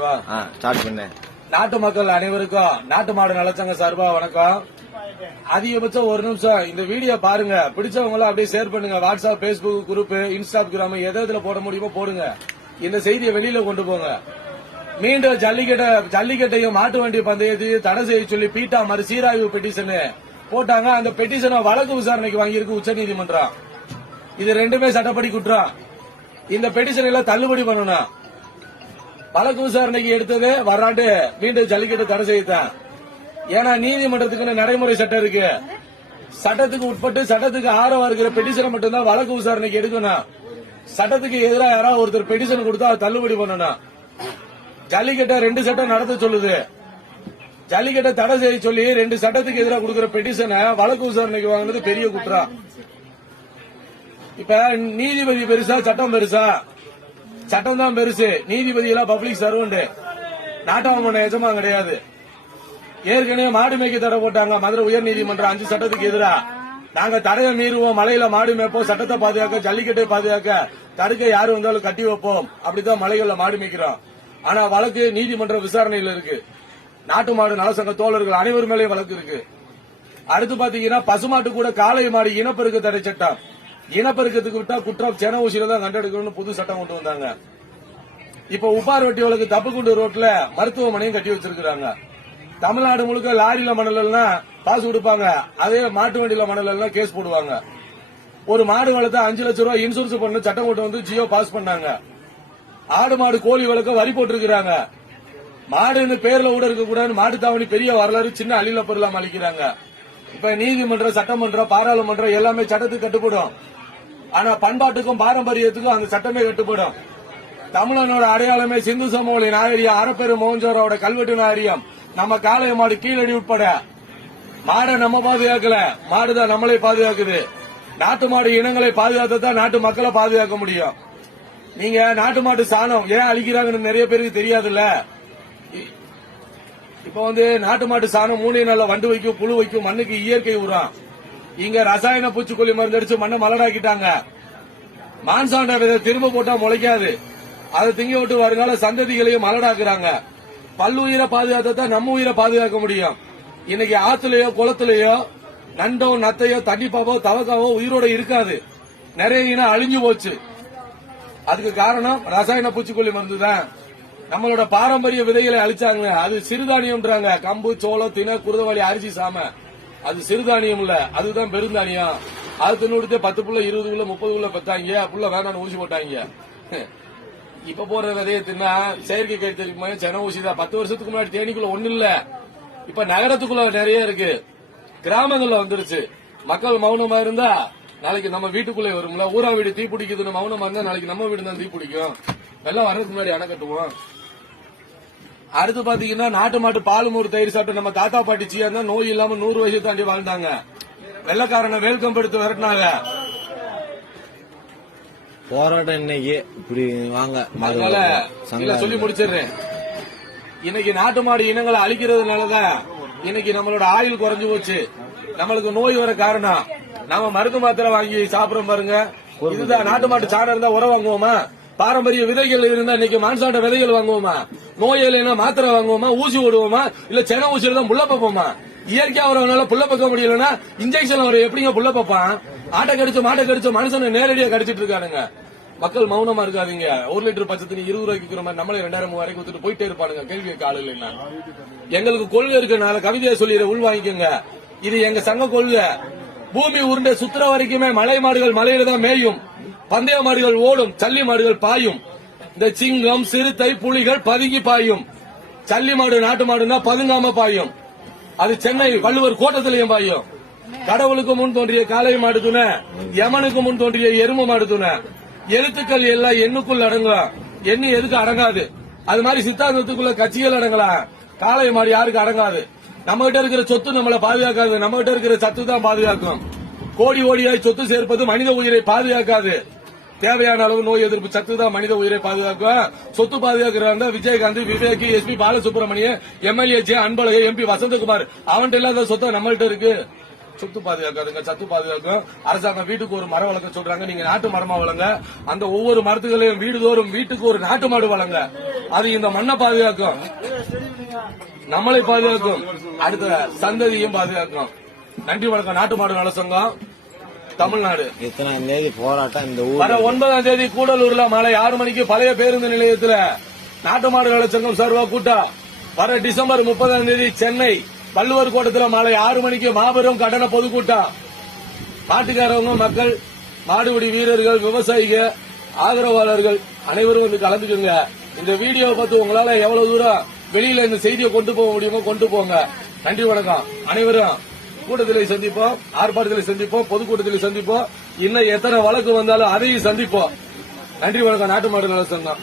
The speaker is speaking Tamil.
ஓகேவா? ஸ்டார்ட் பண்ணு. நாட்டு மக்கள் அனைவருக்கும் நாட்டு மாடு நலச்சங்க சார்பா வணக்கம். அதிகபட்சம் ஒரு நிமிஷம் இந்த வீடியோ பாருங்க. பிடிச்சவங்க அப்படியே ஷேர் பண்ணுங்க. வாட்ஸ்அப், பேஸ்புக் குரூப், இன்ஸ்டாகிராம் எதுல போட முடியுமோ போடுங்க. இந்த செய்தியை வெளியில கொண்டு போங்க. மீண்டும் ஜல்லிக்கட்டையும் மாட்டு வண்டி பந்தயத்தையும் தடை செய்ய சொல்லி பீட்டா மறு சீராய்வு பெட்டிஷன் போட்டாங்க. அந்த பெட்டிஷனை வழக்கு விசாரணைக்கு வாங்கியிருக்கு உச்சநீதிமன்றம். இது ரெண்டுமே சட்டப்படி குற்றம். இந்த பெட்டிஷன் எல்லாம் தள்ளுபடி பண்ணணும். வழக்கு விசாரணைக்கு எடுத்தது வராண்டு மீண்டும் ஜல்லிக்கட்டு தடை செய்யத்தான். ஏன்னா நீதிமன்றத்துக்கு நடைமுறை சட்டம் இருக்கு. சட்டத்துக்கு உட்பட்டு சட்டத்துக்கு ஆரவா இருக்கிற பெட்டிஷனை மட்டும்தான் வழக்கு விசாரணைக்கு எடுக்கணும். சட்டத்துக்கு எதிராக யாராவது ஒருத்தர் பெட்டிஷன் கொடுத்தா தள்ளுபடி பண்ணணும். ஜல்லிக்கட்டை 2 சட்டம் நடத்த சொல்லுது. ஜல்லிக்கட்டை தடை செய்ய சொல்லி 2 சட்டத்துக்கு எதிராக கொடுக்கிற பெட்டிஷனை வழக்கு விசாரணைக்கு வாங்கினது பெரிய குற்றம். இப்ப நீதிபதி பெருசா சட்டம் பெருசா? சட்டம் தான் பெருசு. நீதிபதி எல்லாம் பப்ளிக் சர்வெண்ட், நாட்டாம எஜமா கிடையாது. ஏற்கனவே மாடு மேய்க்க தடை போட்டாங்க மதுரை உயர் நீதிமன்றம் 5 சட்டத்துக்கு எதிரா. நாங்க தடையை மீறுவோம், மலையில மாடு மேய்ப்போம், சட்டத்தை பாதுகாக்க, ஜல்லிக்கட்டை பாதுகாக்க, தடுக்க யாரு வந்தாலும் கட்டி வைப்போம், அப்படித்தான் மலைகள்ல மாடு மேய்க்கிறோம். ஆனா வழக்கு நீதிமன்ற விசாரணையில இருக்கு. நாட்டு மாடு நலசங்க தோழர்கள் அனைவரும் மேலே வழக்கு இருக்கு. அடுத்து பாத்தீங்கன்னா பசுமாட்டு கூட காளை மாடு இனப்பெருக்க தடை சட்டம். இனப்பெருக்கத்துக்கு விட்டா குற்றம் சென ஊசியில தான் கண்டெடுக்கணும்னு புது சட்டம் கொண்டு வந்தாங்க. இப்ப உப்பார் வெட்டி வழக்கு தப்புக்குண்டு ரோட்ல மருத்துவமனையும் கட்டி வச்சிருக்காங்க. தமிழ்நாடு முழுக்க லாரியில மணலா பாசு கொடுப்பாங்க, அதே மாட்டு வண்டியில மணலெல்லாம் கேஸ் போடுவாங்க. ஒரு மாடு வளர்த்தா 5 லட்சம் ரூபாய் இன்சூரன்ஸ் பண்ண சட்டம் கொண்டு வந்து ஜியோ பாஸ் பண்ணாங்க. ஆடு மாடு கோழி வளர்க்க வரி போட்டிருக்கிறாங்க. மாடுன்னு பேர்ல கூட இருக்க கூடாது. மாட்டு தாவணி பெரிய வரலாறு சின்ன அழில பொருளாம அளிக்கிறாங்க. இப்ப நீதிமன்றம், சட்டமன்றம், பாராளுமன்றம் எல்லாமே சட்டத்துக்கு கட்டுப்படும். ஆனா பண்பாட்டுக்கும் பாரம்பரியத்துக்கும் அந்த சட்டமே கட்டுப்படும். தமிழனோட அடையாளமே சிந்து சமவெளி நாகரிகம், அறப்பெரு மோஞ்சோரோட கல்வெட்டு நாகரிகம். நம்ம காளை மாடு கீழடி உட்பட மாடை நம்ம பாதுகாக்கல, மாடுதான் நம்மளை பாதுகாக்குது. நாட்டு மாடு இனங்களை பாதுகாத்தான் நாட்டு மக்களை பாதுகாக்க முடியும். நீங்க நாட்டு மாட்டு சாணம் ஏன் அழிக்கிறாங்கன்னு நிறைய பேருக்கு தெரியாதுல்ல. இப்ப நாட்டு மாட்டு சாணம் 3 நாள்ல வண்டு வைக்கும், புழு வைக்கும், மண்ணுக்கு இயற்கை உரம். இங்க ரசாயன பூச்சிக்கொல்லி மருந்து அடிச்சு மண்ணை மலடாக்கிட்டாங்க. மான்சாண்ட விதை திரும்ப போட்டா முளைக்காது. அதை திங்க விட்டு வருங்கால சந்ததிகளையும் மலடாக்குறாங்க. பல்லுயிரை பாதுகாத்தான் நம்ம உயிரை பாதுகாக்க முடியும். இன்னைக்கு ஆத்துலயோ குளத்திலேயோ நண்டோ நத்தையோ தண்ணிப்பாவோ தவக்காவோ உயிரோட இருக்காது. நிறைய இனம் அழிஞ்சு போச்சு. அதுக்கு காரணம் ரசாயன பூச்சிக்கொல்லி மருந்து தான். நம்மளோட பாரம்பரிய விதைகளை அழிச்சாங்க. அது சிறுதானியம்ன்றாங்க. கம்பு, சோளம், தினை, குருதவாளி, அரிசி, சாம. அது சிறுதானியம் இல்ல, அதுதான் பெருந்தானியம். அது தின்னு 10 புள்ள 20 புள்ள 30 புள்ள பெத்தாங்க. புள்ள வேணான்னு ஊசி போட்டாங்க. இப்ப போற விதைய தின்னா செயற்கை கைத்தறிக்கு சென ஊசி தான். 10 வருஷத்துக்கு முன்னாடி தேனிக்குள்ள ஒண்ணு இல்ல. இப்ப நகரத்துக்குள்ள நிறைய இருக்கு. கிராமங்கள்ல வந்துருச்சு. மக்கள் மௌனமா இருந்தா நாளைக்கு நம்ம வீட்டுக்குள்ளே வரும்ல. ஊரா வீடு தீ பிடிக்குதுன்னு மௌனமா இருந்தா நாளைக்கு நம்ம வீடு தான் தீ பிடிக்கும். வெள்ளம் வர்றதுக்கு முன்னாடி அணை கட்டுவோம். அடுத்து பாத்தீங்கன்னா நாட்டு மாட்டு பால் மோர் தயிர் சாப்பிட்டு நம்ம தாத்தா பாட்டி சீயா இருந்தா நோய் இல்லாம 100 வயசு தாண்டி வாழ்ந்தாங்க. வெள்ளக்காரனை வேல்கம் எடுத்து விரட்டினாங்க. போராட்டம் இன்னைக்கு இப்படி வாங்க. அதனால சொல்லி முடிச்சிடுறேன். இன்னைக்கு நாட்டு மாடு இனங்களை அழிக்கிறதுனாலதான் இன்னைக்கு நம்மளோட ஆயுள் குறைஞ்சு போச்சு. நம்மளுக்கு நோய் வர காரணம் நம்ம மருந்து மாத்திரை வாங்கி சாப்பிடுறோம் பாருங்க. இதுதான் நாட்டு மாட்டு சாணம் இருந்தா உரம் வாங்குவோமா? பாரம்பரிய விதைகள் இருந்தா இன்னைக்கு மான்சாண்ட விதைகள் வாங்குவோமா? நோய் இல்லைன்னா மாத்திரை வாங்குவோமா? ஊசி ஓடுவோமா? இல்ல சென ஊசியில தான் புள்ள பார்ப்போமா? இயற்கையா வரவனால புள்ள பார்க்க முடியலன்னா இன்ஜெக்ஷன் வர எப்படிங்க புள்ள பார்ப்பான்? ஆட்டை கடிச்சு மாட்டை கடிச்சு மனுஷனை நேரடியா கடிச்சிட்டு இருக்கானுங்க. மக்கள் மௌனமா இருக்காதீங்க. 1 லிட்டர் பச்சை தண்ணி 20 ரூபாய்க்கு விற்கிற மாதிரி நம்மளே 2000 3000 கொடுத்துட்டு போயிட்டே இருப்பானுங்க. கேள்வி கால இல்லைன்னா எங்களுக்கு கொள்கை இருக்கனால கவிதையை சொல்லிடுற உள் வாங்கிக்கோங்க. இது எங்க சங்க கொள்கை. பூமி உருண்டை சுத்துற வரைக்குமே மலை மாடுகள் மலையில தான் மேயும், பந்தய மாடுகள் ஓடும், சல்லி மாடுகள் பாயும். இந்த சிங்கம், சிறுத்தை, புலிகள் பதுங்கி பாயும். சல்லி மாடு நாட்டு மாடுனா பதுங்காம பாயும். அது சென்னை வள்ளுவர் கோட்டத்திலையும் பாயும். கடவுளுக்கு முன் தோன்றிய காளை மாடு துணை, யமனுக்கு முன் தோன்றிய எரும மாடு துணை. எழுத்துக்கள் எல்லாம் எண்ணுக்குள் அடங்கும், எண்ணு எதுக்கு அடங்காது. அது மாதிரி சித்தாந்தத்துக்குள்ள கட்சிகள் அடங்கலாம், காளை மாடு யாருக்கு அடங்காது. நம்ம கிட்ட இருக்கிற சொத்து நம்மளை பாதுகாக்காது, நம்ம கிட்ட இருக்கிற சத்து தான் பாதுகாக்கும். கோடி கோடியாய் சொத்து சேர்ப்பது மனித உயிரை பாதுகாக்காது. தேவையான அளவு நோய் எதிர்ப்பு சத்து தான் மனித உயிரை பாதுகாக்கும். சொத்து பாதுகாக்கிறாங்க Vijayakanth, Vivek, SP Balasubrahmanyam, MLA J Anbazhagan, MP Vasanthakumar. அவன்கிட்ட இல்லாத சொத்து நம்மள்கிட்ட இருக்கு. சொத்து பாதுகாக்காதுங்க, சத்து பாதுகாக்கும். அரசாங்கம் வீட்டுக்கு ஒரு மரம் வளர்க்க சொல்றாங்க, நீங்க நாட்டு மரமா வளங்க. அந்த ஒவ்வொரு மரத்துகளையும் வீடுதோறும் வீட்டுக்கு ஒரு நாட்டு மாடு வளங்க. அது இந்த மண்ணை பாதுகாக்கும், நம்மளை பாதுகாக்கும், அடுத்த சந்ததியும் பாதுகாக்கும். நன்றி வணக்கம். நாட்டு மாடு நல சங்கம் தமிழ்நாடு. எத்தனாம் தேதி போராட்டம் இந்த ஊர்? வர 9ஆம் தேதி கூடலூர்ல மாலை 6 மணிக்கு பழைய பேருந்து நிலையத்தில் நாட்டு மாடு நல சங்கம் சார்பா கூட்டம். வர டிசம்பர் 30ஆம் தேதி சென்னை வள்ளுவர் கோட்டத்தில் மாலை 6 மணிக்கு மாபெரும் கண்டன பொதுக்கூட்டம். மாட்டுக்காரவங்க, மக்கள், மாடுபிடி வீரர்கள், விவசாயிகள், ஆதரவாளர்கள் அனைவரும் வந்து கலந்துக்குங்க. இந்த வீடியோவை பார்த்து உங்களால எவ்வளவு தூரம் வெளியில இந்த செய்தியை கொண்டு போக முடியுமோ கொண்டு போங்க. நன்றி வணக்கம். அனைவரும் கூட்டத்திலே சந்திப்போம், ஆர்ப்பாட்டத்திலே சந்திப்போம், பொதுக்கூட்டத்திலே சந்திப்போம். இன்னும் எத்தனை வழக்கு வந்தாலும் அதையும் சந்திப்போம். நன்றி வணக்கம். நாட்டு மாடு நல சங்கம்.